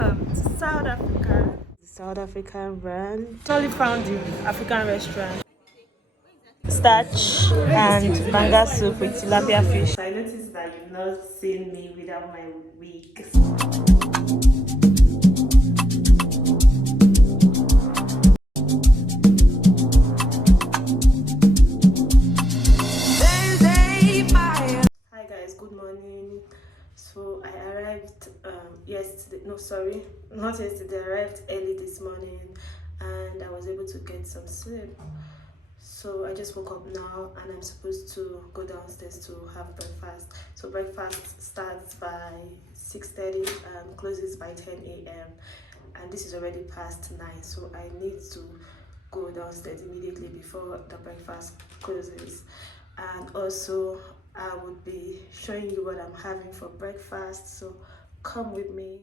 Welcome to South Africa. South African brand. Only found the African restaurant. Starch and banga soup with tilapia fish. I noticed that you've not seen me without my wig. Hi guys, good morning. So I arrived yesterday, no sorry, not yesterday, I arrived early this morning and I was able to get some sleep. So I just woke up now and I'm supposed to go downstairs to have breakfast. So breakfast starts by 6:30 and closes by 10 a.m. and this is already past 9, so I need to go downstairs immediately before the breakfast closes. And also I would be showing you what I'm having for breakfast, so come with me.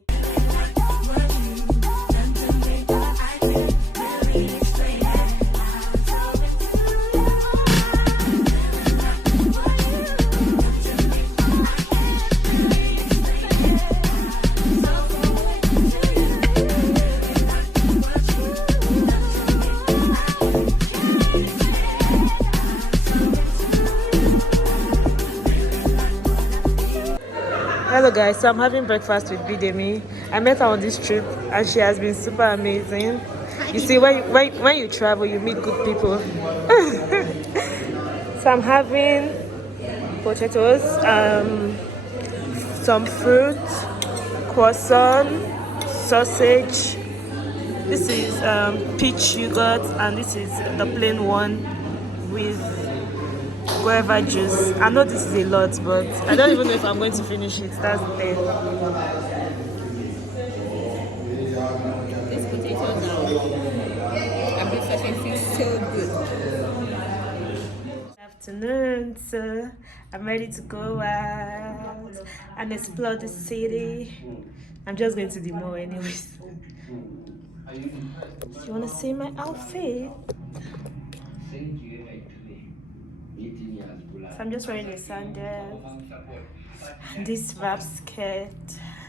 Hello guys, so I'm having breakfast with Bidemi. I met her on this trip and she has been super amazing. You see, when you travel, you meet good people. So I'm having potatoes, some fruit, croissant, sausage. This is peach yogurt and this is the plain one with guava juice. I know this is a lot, but I don't even know if I'm going to finish it. That's the thing. These potatoes are breakfast and feel so good. Good afternoon, so I'm ready to go out and explore the city. I'm just going to the mall anyways. You want to see my outfit? So I'm just wearing a sandal, this wrap skirt,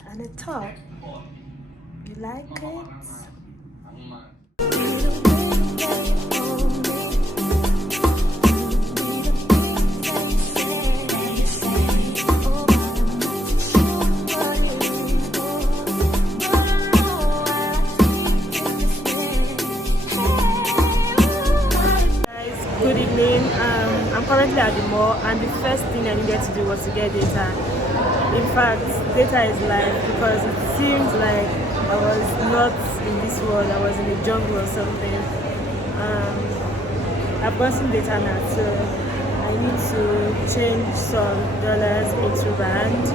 and a top. You like it? Good evening. I'm currently at the mall and the first thing I needed to do was to get data. In fact, data is life because it seems like I was not in this world, I was in a jungle or something. I've got some data now, so I need to change some dollars into rand.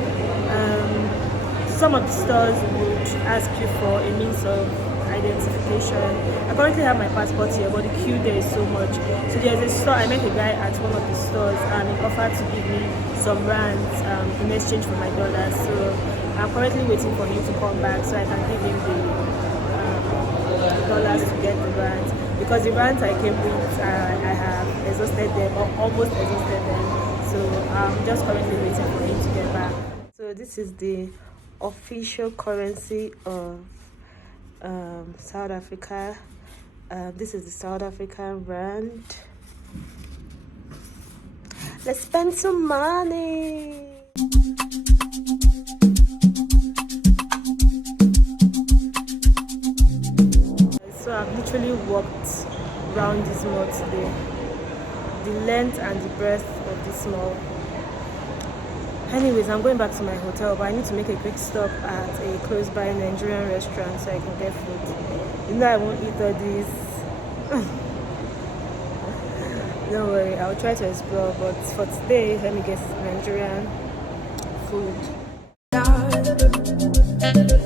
Some of the stores would ask you for a means of identification. I currently have my passport here, but the queue there is so much. So there's a store, I met a guy at one of the stores and he offered to give me some rands in exchange for my dollars. So I'm currently waiting for him to come back so I can give him the dollars to get the rands. Because the rands I came with, I have exhausted them or almost exhausted them. So I'm just currently waiting for him to get back. So this is the official currency of South Africa. This is the South African rand. Let's spend some money. So I've literally walked around this mall today. The length and the breadth of this mall. Anyways, I'm going back to my hotel, but I need to make a quick stop at a close by Nigerian restaurant so I can get food. You know I won't eat all this. Don't worry, I'll try to explore, but for today, let me get Nigerian food.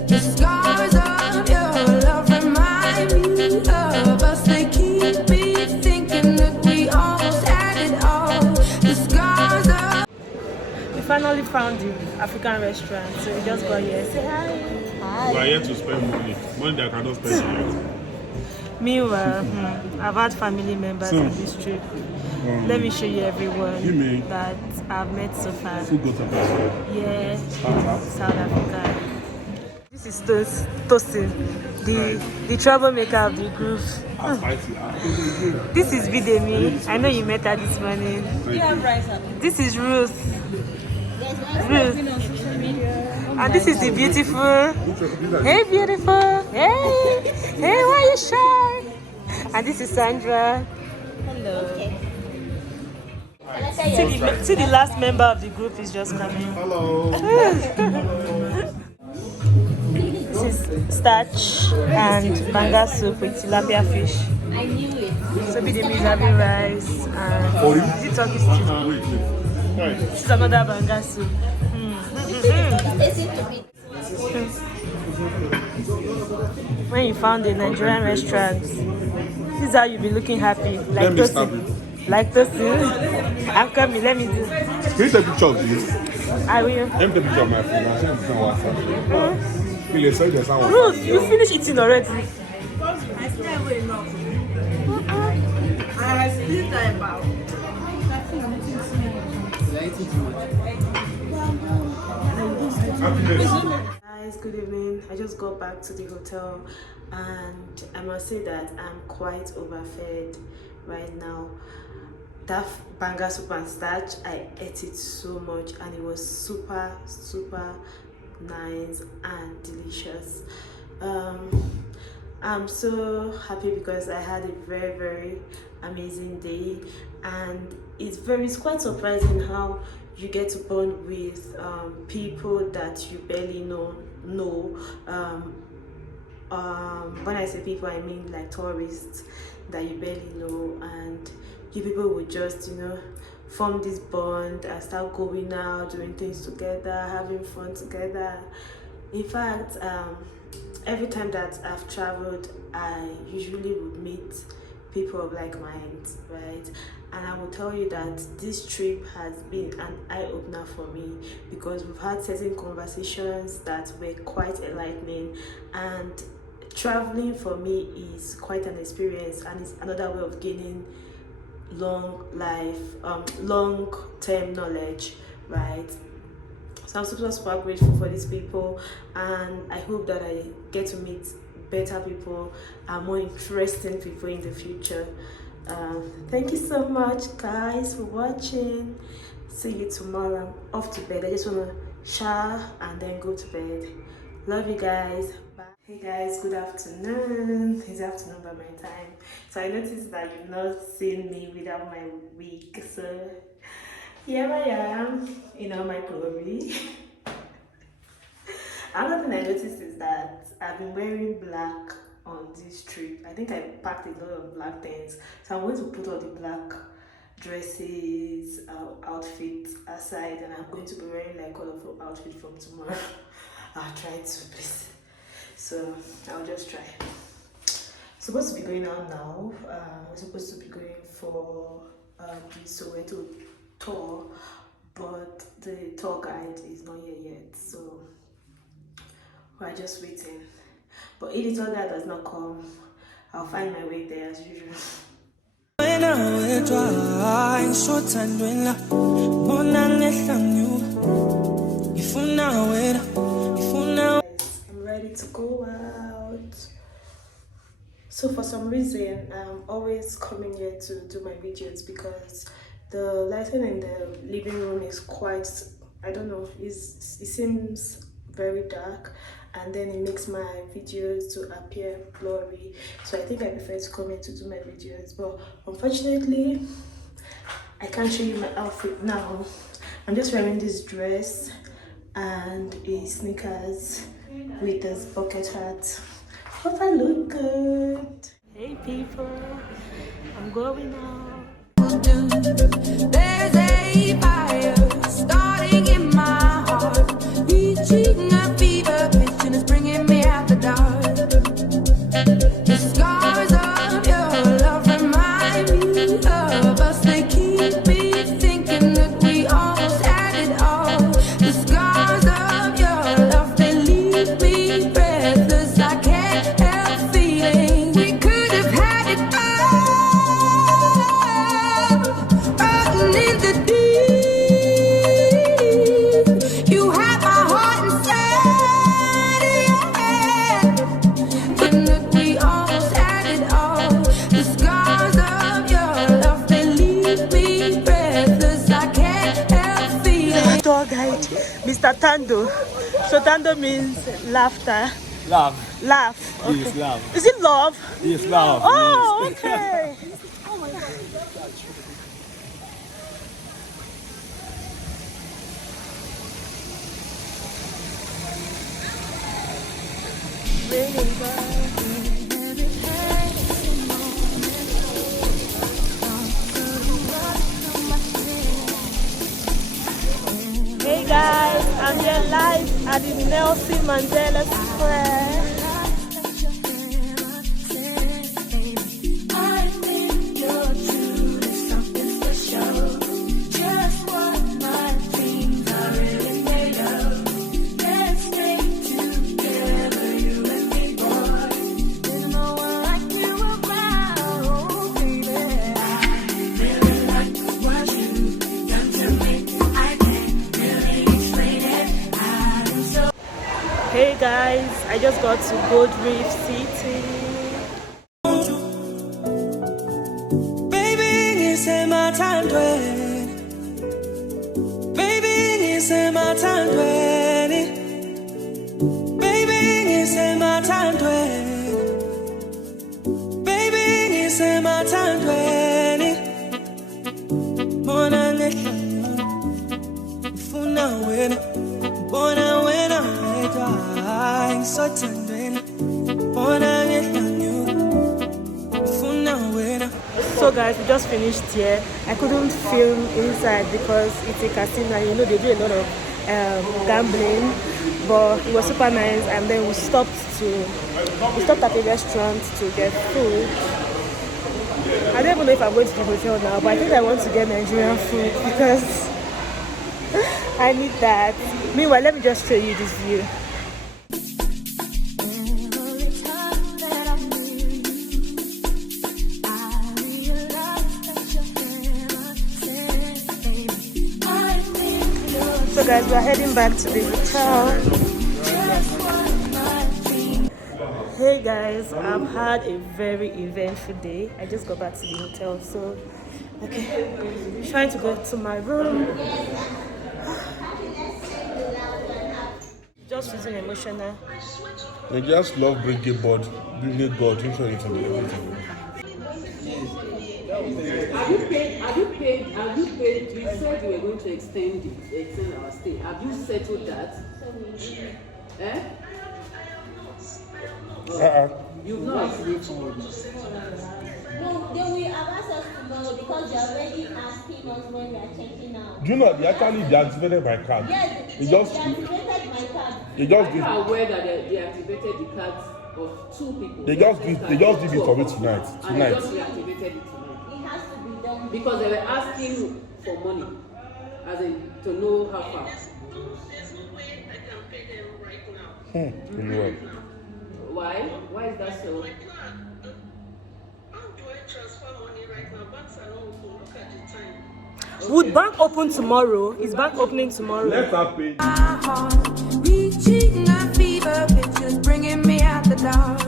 The scars of your love remind me of us. They keep me thinking that we almost had it all. The scars of... We finally found the African restaurant, so we just got here. Say hi. We are here to spend money. Money that I cannot spend yet. Meanwhile, I've had family members on this trip. Let me show you everyone that I've met so far. Who got a passport? Yeah, South Africa. This is Tosin, the troublemaker of the group. This is Bidemi. I know you met her this morning. This is Ruth. And this is the beautiful. Hey, beautiful. Hey, why you shy? And this is Sandra. Hello. See the last member of the group is just coming. Hello. This is starch and banga soup with tilapia fish. I knew it. So Bidemi is having rice and is it turkey stew? This is another banga soup. When you found a Nigerian restaurant, this is how you be looking happy. Like Tosin. Like Tosin. I'm coming, let me do. Can you take a picture of this? I will. Let me take a picture of my phone. I'll send it on WhatsApp. Ruth, you finished eating already. I still way enough. I still time about. Guys, good evening. I just got back to the hotel and I must say that I'm quite overfed right now. That banga soup and starch, I ate it so much and it was super nice and delicious. I'm so happy because I had a very amazing day, and it's quite surprising how you get to bond with people that you barely know. When I say people, I mean like tourists that you barely know, and you people would just form this bond and start going out, doing things together, having fun together. In fact, every time that I've traveled, I usually would meet people of like minds, right? And I will tell you that this trip has been an eye-opener for me because we've had certain conversations that were quite enlightening, and traveling for me is quite an experience, and it's another way of gaining long-term knowledge, right? So I'm super grateful for these people, and I hope that I get to meet better people and more interesting people in the future. Thank you so much, guys, for watching. See you tomorrow. I'm off to bed. I just want to shower and then go to bed. Love you guys. Bye. Hey guys, good afternoon. It's afternoon by my time. So I noticed that you've not seen me without my wig. So here I am in all my glory. Another thing I noticed is that I've been wearing black on this trip. I think I packed a lot of black things, so I'm going to put all the black dresses, outfits aside, and I'm going to be wearing like colorful outfit from tomorrow. I'll try to, please. So I'll just try. Supposed to be going out now. We're supposed to be going for the Soweto tour, but the tour guide is not here yet, so we're just waiting. But if the tour guide does not come, I'll find my way there as usual. I'm ready to go out. So for some reason, I'm always coming here to do my videos because the lighting in the living room is quite, I don't know, it seems very dark, and then it makes my videos to appear blurry. So I think I prefer to come here to do my videos, but unfortunately I can't show you my outfit now. I'm just wearing this dress and a sneakers with this bucket hat. Hope I look good. Hey people, I'm going out. There's a fire starting in my heart, reaching a fever pitch and it's bringing me out the dark. The scars of your love remind me of us. They keep me thinking that we almost had it all. The scars of your love, they leave me breathless. I can't help feeling we could have had it all. In the deep Mr. Tando. So Tando means laughter. Love. Laugh. Yes, love. Is it love? Yes, love. Oh, Yes. okay. Hey guys, I'm here live at the Nelson Mandela Square. Hey guys, I just got to Gold Reef City. Baby, it's in my time dwelling. Baby, it's in my time dwelling. Baby, it's in my time dwelling. Baby, it's in my time dwelling. Born a little, funa wena. Born a wena, I'm so tender. Born a little, funa wena. So guys, we just finished here. I couldn't film inside because it's a casino and you know they do a lot of gambling, but it was super nice. And then we stopped at a restaurant to get food. I don't even know if I'm going to the hotel now, but I think I want to get Nigerian food because I need that. Meanwhile, let me just show you this view. So guys, we're heading back to the hotel. Hey guys, I've had a very eventful day. I just got back to the hotel, so okay, trying to go to my room. Just feeling emotional. They just love bringing God into everything. Have you paid? We said we were going to extend our stay. Have you settled that? Eh? You've not. No, they will have access tomorrow because they're already asking us when we are checking out. Do you know they actually deactivated my card? Yes, They they just deactivated my card. they just Are you did aware that they activated the cards of 2 people? they just did it for me tonight. And they just reactivated it tonight. It has to be done. Because they were asking for money, as in to know how far. Anyway. Why? Why is that so? Would bank open tomorrow? Is bank opening tomorrow? Let's have pay. Reaching a fever pitch is bringing me out the dark.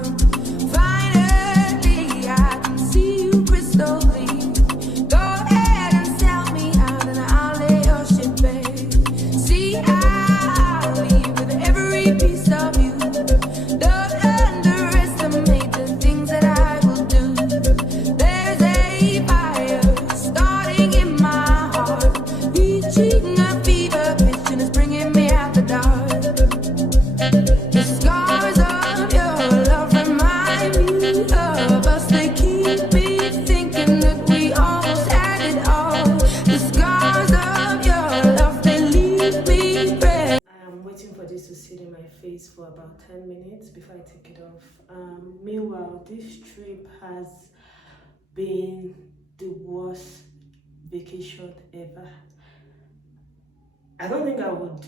Finally, I can see you crystal clear. Go ahead and sell me out and I'll lay your shit bare. See, I'll leave with every piece of you. Don't underestimate the things that I will do. There's a fire starting in my heart. Reaching a fever pitch and it's bringing me out the dark. The scars of your love remind me of us. They keep me thinking that we almost had it all. The scars of your love, they leave me red. I am waiting for this to sit in my face for about 10 minutes before I take it off. Meanwhile, this trip has been the worst vacation ever. I don't think I would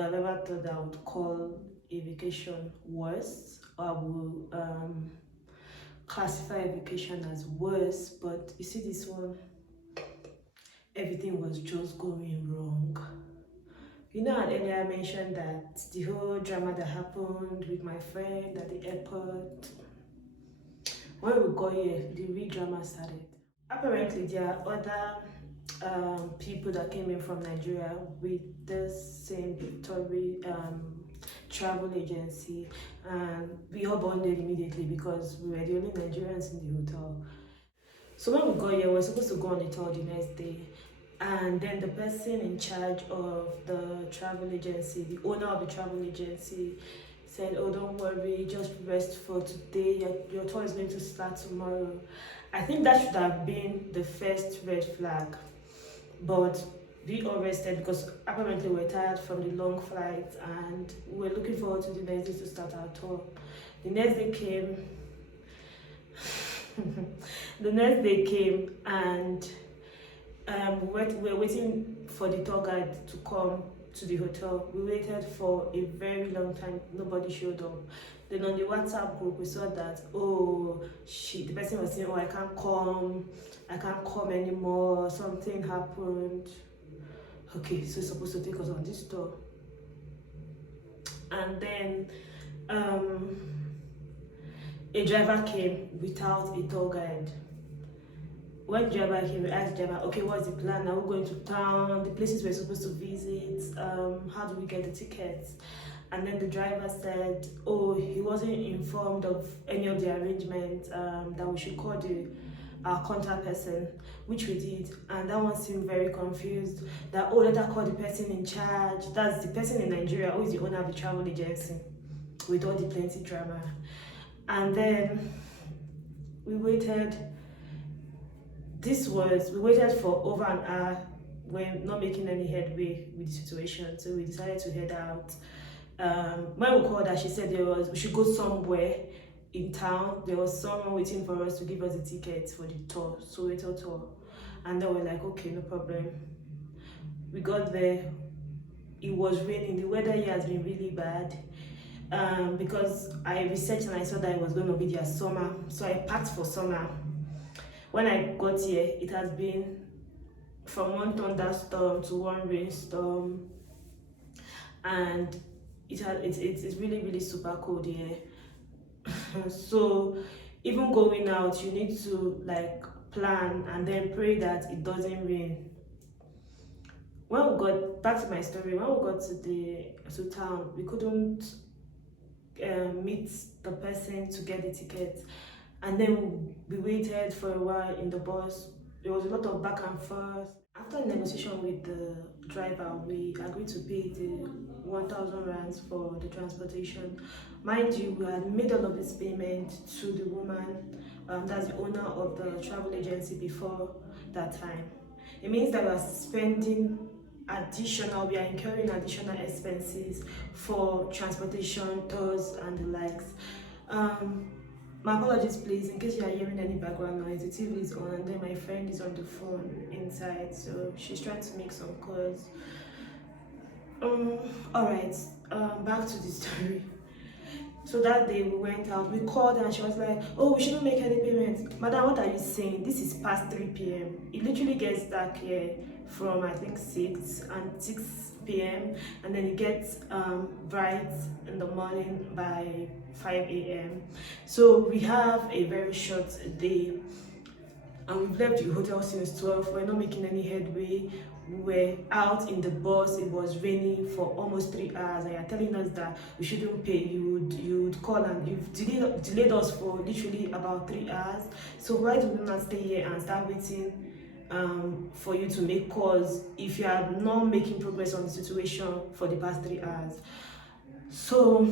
have ever thought that I would call a vacation worse, or I would classify a vacation as worse, but you see this one, everything was just going wrong. You know, earlier I mentioned that the whole drama that happened with my friend at the airport. When we got here, the real drama started. Apparently, there are other people that came in from Nigeria with the same travel agency, and we all bonded immediately because we were the only Nigerians in the hotel. So when we got here, we were supposed to go on a tour the next day, and then the person in charge of the travel agency, the owner of the travel agency, said, "Oh, don't worry, just rest for today. Your tour is going to start tomorrow." I think that should have been the first red flag, but we all rested because apparently we're tired from the long flight and we're looking forward to the next day to start our tour. The next day came. The next day came, and we were waiting for the tour guide to come to the hotel. We waited for a very long time. Nobody showed up. Then on the WhatsApp group, we saw that, oh, the person was saying, "Oh, I can't come anymore. Something happened." Okay, so it's supposed to take us on this tour. And then a driver came without a tour guide. When the driver came, we asked the driver, "Okay, what's the plan? Are we going to town? The places we're supposed to visit? How do we get the tickets?" And then the driver said, "Oh, he wasn't informed of any of the arrangements, that we should call our contact person," which we did. And that one seemed very confused, that, "Oh, let her call the person in charge." That's the person in Nigeria who is the owner of the travel agency, with all the plenty drama. And then we waited. We waited for over an hour. We're not making any headway with the situation, so we decided to head out. When we called her, she said we should go somewhere in town. There was someone waiting for us to give us the tickets for the tour, Soweto tour. And then we're like, okay, no problem. We got there. It was raining. The weather here has been really bad. Because I researched and I saw that it was going to be their summer, so I packed for summer. When I got here, it has been from one thunderstorm to one rainstorm, and it's really, really super cold here. So even going out, you need to like plan and then pray that it doesn't rain. When we got back to my story, when we got to town, we couldn't meet the person to get the tickets, and then we waited for a while in the bus. There was a lot of back and forth. After a negotiation with the driver, we agreed to pay the 1,000 rands for the transportation. Mind you, we had made all of this payment to the woman, that's the owner of the travel agency, before that time. It means that we are incurring additional expenses for transportation, tours, and the likes. My apologies, please, in case you are hearing any background noise. The TV is on, and then my friend is on the phone inside, so she's trying to make some calls. Alright, back to the story. So that day we went out, we called her and she was like, "Oh, we shouldn't make any payments." "Madam, what are you saying? This is past 3 p.m. It literally gets dark here from I think 6 p.m. and then it gets bright in the morning by 5 a.m. So we have a very short day, and we've left the hotel since 12. We're not making any headway. We were out in the bus. It was raining for almost 3 hours, and you're telling us that we shouldn't pay. You would call, and you've delayed us for literally about 3 hours. So why do we not stay here and start waiting for you to make calls if you are not making progress on the situation for the past 3 hours? So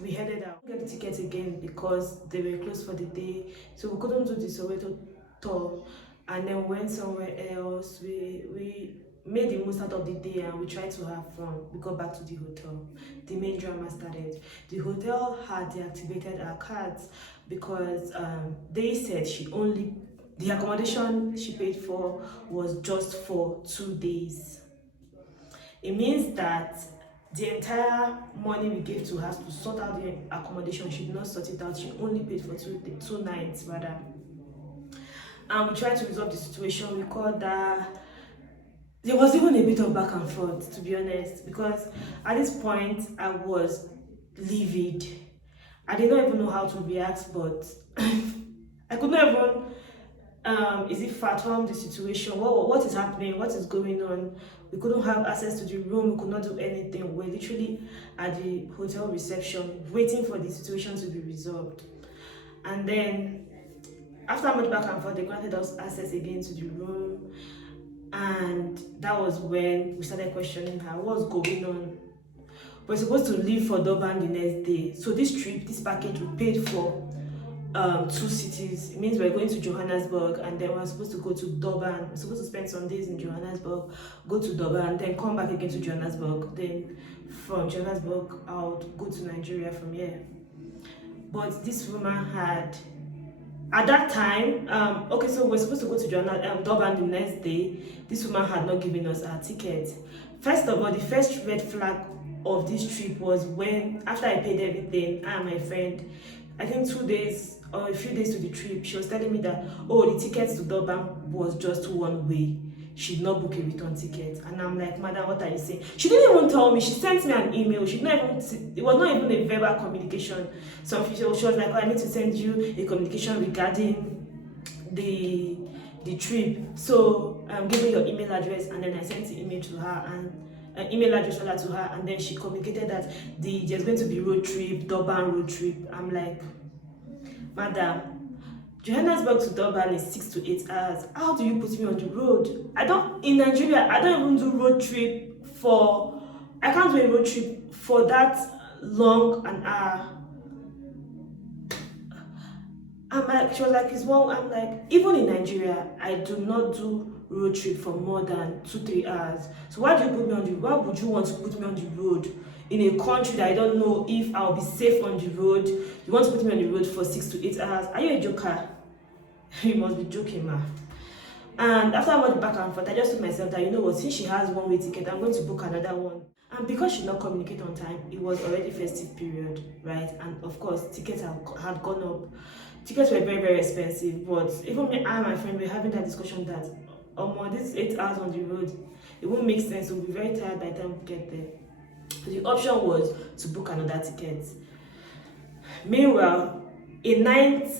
we headed out. We got the tickets again because they were closed for the day, so we couldn't do the Soweto tour, and then went somewhere else. We made the most out of the day and we tried to have fun. We got back to the hotel. The main drama started. The hotel had deactivated our cards because they said the accommodation she paid for was just for 2 days. It means that the entire money we gave to her to sort out the accommodation, she did not sort it out. She only paid for 2 nights rather. And we tried to resolve the situation. We called her. There was even a bit of back and forth, to be honest, because at this point I was livid. I did not even know how to react, but I could not even is it fathom the situation? What is happening? What is going on? We couldn't have access to the room. We could not do anything. We're literally at the hotel reception waiting for the situation to be resolved. And then after much back and forth, they granted us access again to the room. And that was when we started questioning her. What's going on? We're supposed to leave for Durban the next day. So this trip, this package, we paid for 2 cities. It means we're going to Johannesburg, and then we're supposed to go to Durban. We're supposed to spend some days in Johannesburg, go to Durban, then come back again to Johannesburg. Then from Johannesburg, I'll go to Nigeria from here. But this woman had, at that time, okay, so we're supposed to go to Durban the next day. This woman had not given us our ticket. First of all, the first red flag of this trip was when, after I paid everything, I and my friend, I think 2 days or a few days to the trip, she was telling me that, oh, the tickets to Durban was just one way. She did not book a return ticket. And I'm like, madam, what are you saying? She didn't even tell me. She sent me an email. She didn't even, it was not even a verbal communication. So she was like, oh, I need to send you a communication regarding the trip. So give me your email address. And then I sent the email to her, and an email address to her, and then she communicated that there's going to be road trip, Durban road trip. I'm like, madam, Johannesburg to Durban is 6 to 8 hours. How do you put me on the road? In Nigeria, I don't even do road trip I can't do a road trip for that long an hour. I'm like, she was like, it's one. I'm like, even in Nigeria, I do not do road trip for more than 2-3 hours. So why would you want to put me on the road in a country that I don't know if I'll be safe on the road? You want to put me on the road for 6 to 8 hours? Are you a joker? You must be joking, ma. And after I went back and forth, I just told myself that, you know what, since she has one-way ticket, I'm going to book another one. And because she did not communicate on time, it was already festive period, right? And of course, tickets had gone up. Tickets were very, very expensive. But even me and my friend were having that discussion that, this 8 hours on the road, it won't make sense. We'll be very tired by the time we get there. So the option was to book another ticket. Meanwhile, a night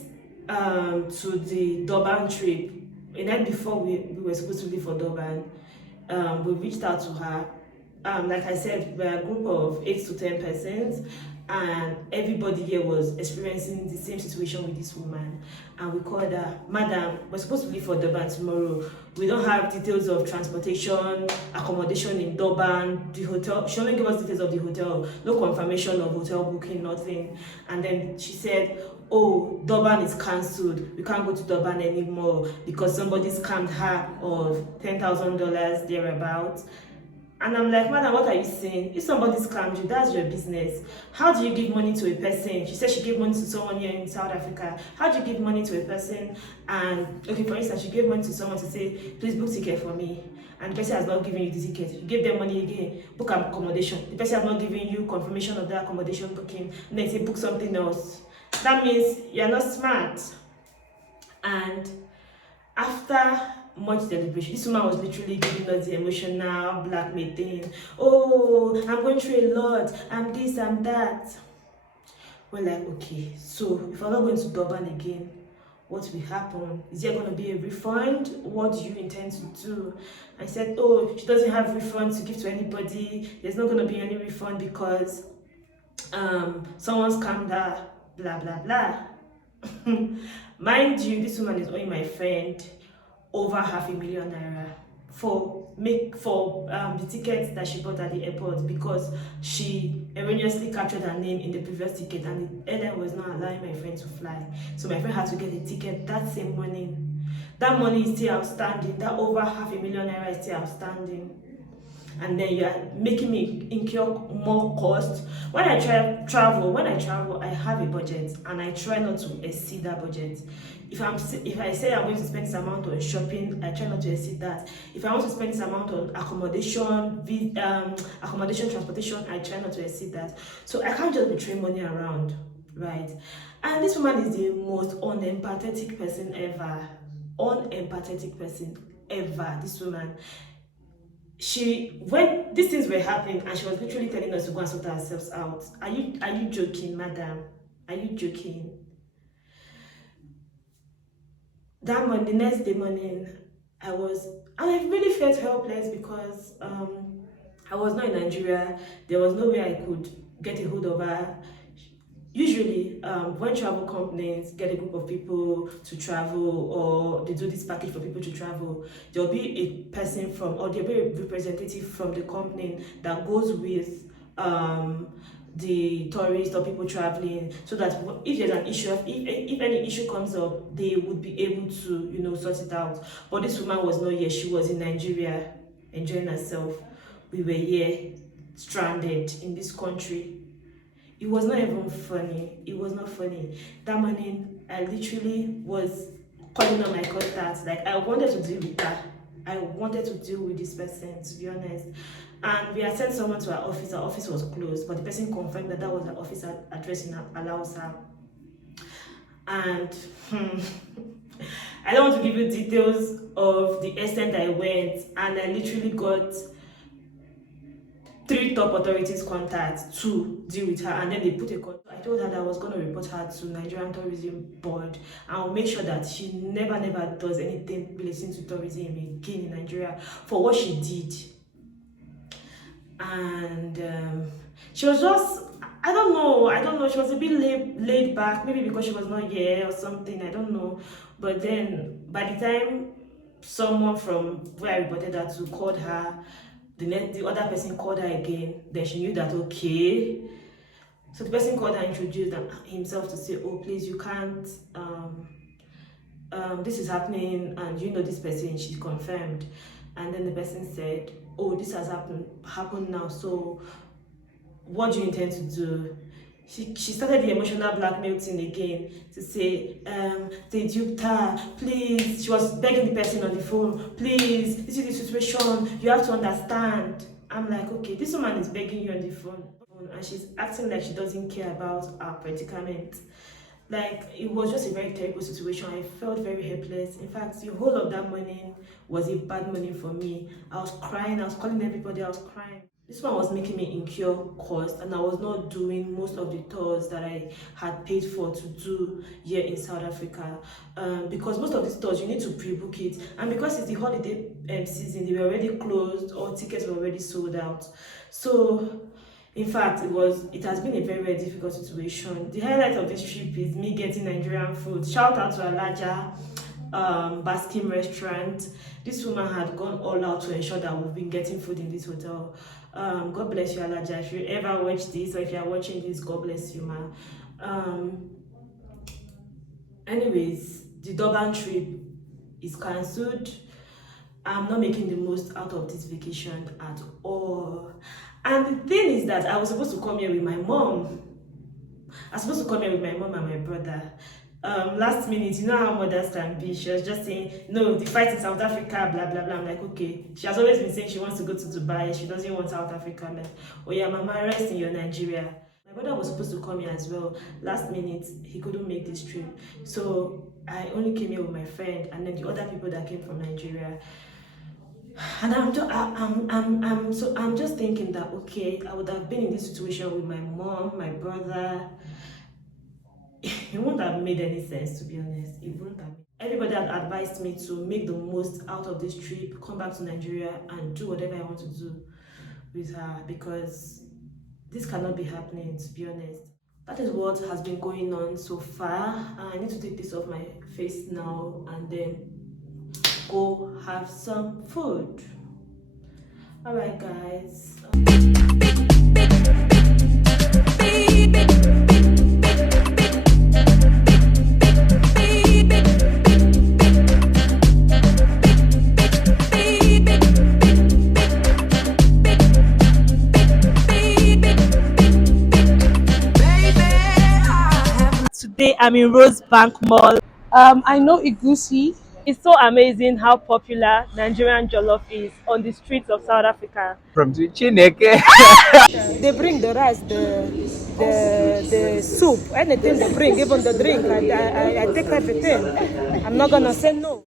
to the Durban trip, a night before we were supposed to leave for Durban, we reached out to her. Like I said, we're a group of 8 to 10 persons, and everybody here was experiencing the same situation with this woman. And we called her, madam, we're supposed to leave for Durban tomorrow. We don't have details of transportation, accommodation in Durban, the hotel. She only gave us details of the hotel, no confirmation of hotel booking, nothing. And then she said, oh, Durban is cancelled. We can't go to Durban anymore because somebody scammed her of $10,000 thereabouts. And I'm like, madam, what are you saying? If somebody scammed you, that's your business. How do you give money to a person? She said she gave money to someone here in South Africa. How do you give money to a person? And, okay, for instance, she gave money to someone to say, please book ticket for me. And the person has not given you the ticket. You give them money again, book accommodation. The person has not given you confirmation of that accommodation booking. And then say, book something else. That means you're not smart. And after much deliberation, this woman was literally giving us the emotional blackmail thing. Oh, I'm going through a lot, I'm this, I'm that. We're like, okay, so if we're not going to Durban again, what will happen? Is there going to be a refund? What do you intend to do? I said, oh, she doesn't have refund to give to anybody. There's not going to be any refund because someone scammed her, blah, blah, blah. Mind you, this woman is owing my friend over $500,000 naira for the tickets that she bought at the airport, because she erroneously captured her name in the previous ticket and the airline was not allowing my friend to fly. So my friend had to get a ticket that same morning. That money is still outstanding. That over $500,000 naira is still outstanding. And then you are making me incur more cost. When I travel, I have a budget and I try not to exceed that budget. If I say I'm going to spend this amount on shopping, I try not to exceed that. If I want to spend this amount on accommodation, transportation, I try not to exceed that. So I can't just be throwing money around, right? And this woman is the most unempathetic person ever. This woman. When these things were happening and she was literally telling us to go and sort ourselves out. Are you joking, madam? Are you joking? That morning, the next day morning, I really felt helpless because I was not in Nigeria. There was no way I could get a hold of her. Usually, when travel companies get a group of people to travel or they do this package for people to travel, there'll be a person from, or there'll be a representative from the company that goes with the tourists or people traveling, so that if there's an issue, if any issue comes up, they would be able to, sort it out. But this woman was not here. She was in Nigeria enjoying herself. We were here stranded in this country. It was not even funny. It was not funny. That morning, I literally was calling on my contacts. Like, I wanted to deal with her. I wanted to deal with this person, to be honest. And we had sent someone to our office. Our office was closed, but the person confirmed that that was the office address in allows her. And I don't want to give you details of the extent I went, and I literally got 3 top authorities contacts to deal with her, and then they put a call. I told her that I was going to report her to Nigerian Tourism Board, and I'll make sure that she never does anything relating to tourism again in Nigeria for what she did. And she was just, I don't know, she was a bit laid back, maybe because she was not here or something, I don't know. But then by the time someone from where I reported her to called her, the other person called her again, then she knew that, okay. So the person called her, introduced himself to say, oh, please, you can't, this is happening, and you know this person. She confirmed. And then the person said, oh, this has happened now, so what do you intend to do? She started the emotional blackmail thing again, to say, they duped her, please. She was begging the person on the phone, please, this is the situation, you have to understand. I'm like, okay, this woman is begging you on the phone, and she's acting like she doesn't care about our predicament. Like, it was just a very terrible situation. I felt very helpless. In fact, the whole of that morning was a bad morning for me. I was crying, I was calling everybody, I was crying. This one was making me incur cost, and I was not doing most of the tours that I had paid for to do here in South Africa. Because most of these tours, you need to pre-book it. And because it's the holiday season, they were already closed, or tickets were already sold out. So, in fact, it has been a very, very difficult situation. The highlight of this trip is me getting Nigerian food. Shout out to Alaja Baskin restaurant. This woman had gone all out to ensure that we've been getting food in this hotel. God bless you, Alaja. If you ever watch this, or if you are watching this, God bless you, ma. Anyways, the Durban trip is cancelled. I'm not making the most out of this vacation at all. And the thing is that I was supposed to come here with my mom. I was supposed to come here with my mom and my brother. Last minute, you know how mothers can be. She was just saying, no, the fight in South Africa, blah, blah, blah. I'm like, okay. She has always been saying she wants to go to Dubai. She doesn't want South Africa. I'm like, oh yeah, mama, rest in your Nigeria. My brother was supposed to come here as well. Last minute, he couldn't make this trip. So I only came here with my friend and then the other people that came from Nigeria. And I'm just thinking that, okay, I would have been in this situation with my mom, my brother. It wouldn't have made any sense, to be honest. It wouldn't have. Everybody had advised me to make the most out of this trip, come back to Nigeria and do whatever I want to do with her, because this cannot be happening, to be honest. That is what has been going on so far. I need to take this off my face now and then go have some food. All right, guys. Today I'm in Rosebank Mall. I know Igusi. It's so amazing how popular Nigerian jollof is on the streets of South Africa. From Chineke. They bring the rice, the soup, anything they bring, even the drink. I take everything. I'm not gonna say no.